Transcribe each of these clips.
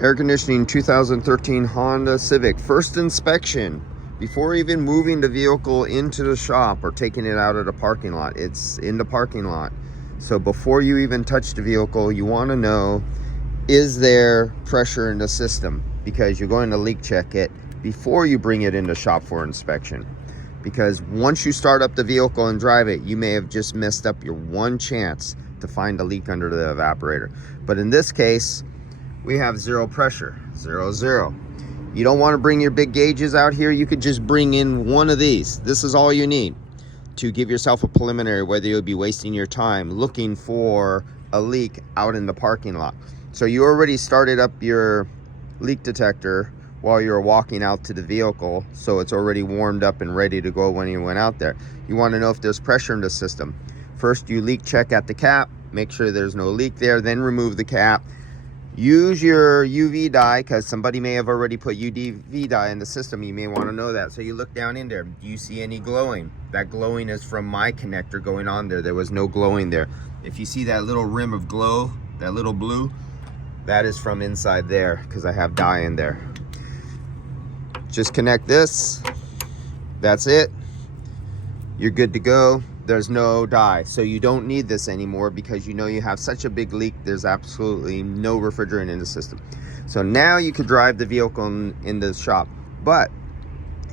Air conditioning 2013 Honda Civic. First inspection before even moving the vehicle into the shop or taking it out of the parking lot. It's in the parking lot. So before you even touch the vehicle, you want to know, is there pressure in the system? Because you're going to leak check it before you bring it in the shop for inspection. Because once you start up the vehicle and drive it, you may have just messed up your one chance to find a leak under the evaporator. But in this case, we have zero pressure, 0. You don't want to bring your big gauges out here. You could just bring in one of these. This is all you need to give yourself a preliminary, whether you'll be wasting your time looking for a leak out in the parking lot. So you already started up your leak detector while you're walking out to the vehicle, so it's already warmed up and ready to go when you went out there. You want to know if there's pressure in the system. First, you leak check at the cap, make sure there's no leak there, then remove the cap. Use your UV dye, because somebody may have already put UV dye in the system. You may want to know that. So you look down in there. Do you see any glowing? That glowing is from my connector going on there. There was no glowing there. If you see that little rim of glow, that little blue, that is from inside there, because I have dye in there. Just connect this. That's it. You're good to go. There's no dye, so you don't need this anymore, because you know you have such a big leak. There's absolutely no refrigerant in the system. So now you could drive the vehicle in the shop. But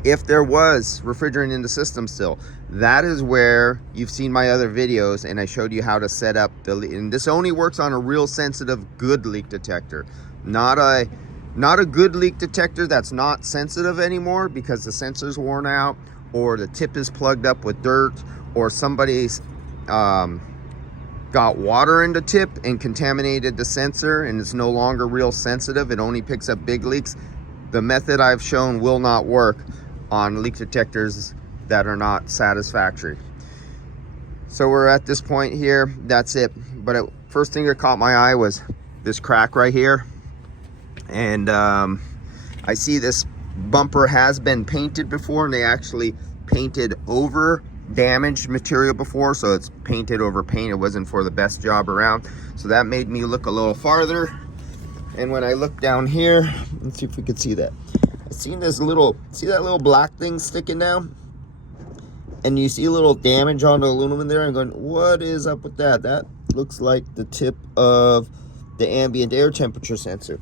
if there was refrigerant in the system still, that is where you've seen my other videos, and I showed you how to set up the leak. And this only works on a real sensitive, good leak detector, not a good leak detector that's not sensitive anymore because the sensor's worn out, or the tip is plugged up with dirt, or somebody's got water in the tip and contaminated the sensor and it's no longer real sensitive. It only picks up big leaks. The method I've shown will not work on leak detectors that are not satisfactory. So we're at this point here. That's it. But first thing that caught my eye was this crack right here. And I see this bumper has been painted before, and they actually painted over damaged material before, so it's painted over paint. It wasn't for the best job around, so that made me look a little farther. And when I look down here, let's see if we could see that. I seen this little, see that little black thing sticking down, and you see a little damage on the aluminum there. I'm going, what is up with that? That looks like the tip of the ambient air temperature sensor.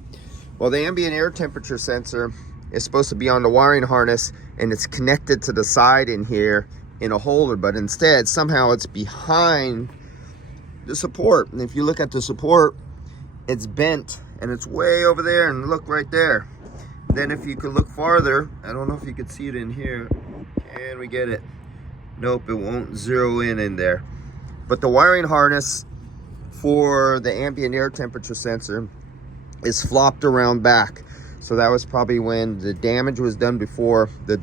Well, the ambient air temperature sensor is supposed to be on the wiring harness, and it's connected to the side in here in a holder, but instead somehow it's behind the support. And if you look at the support, it's bent and it's way over there, and look right there. Then if you could look farther, I don't know if you could see it in here. Can we get it? Nope, it won't zero in there. But the wiring harness for the ambient air temperature sensor is flopped around back. So that was probably when the damage was done before. The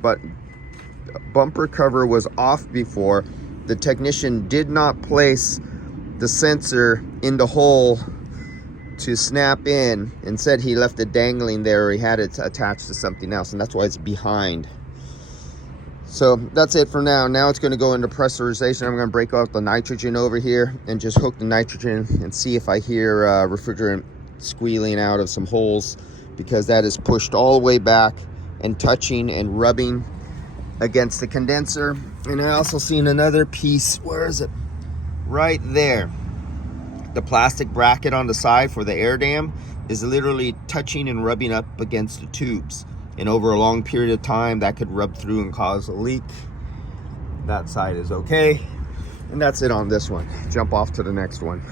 bumper cover was off before. The technician did not place the sensor in the hole to snap in, and said he left it dangling there, or he had it attached to something else, and that's why it's behind. So that's it for now. Now it's going to go into pressurization. I'm going to break out the nitrogen over here and just hook the nitrogen and see if I hear refrigerant squealing out of some holes, because that is pushed all the way back and touching and rubbing against the condenser. And I also seen another piece. Where is it? Right there. The plastic bracket on the side for the air dam is literally touching and rubbing up against the tubes, and over a long period of time that could rub through and cause a leak. That side is okay, and that's it on this one. Jump off to the next one.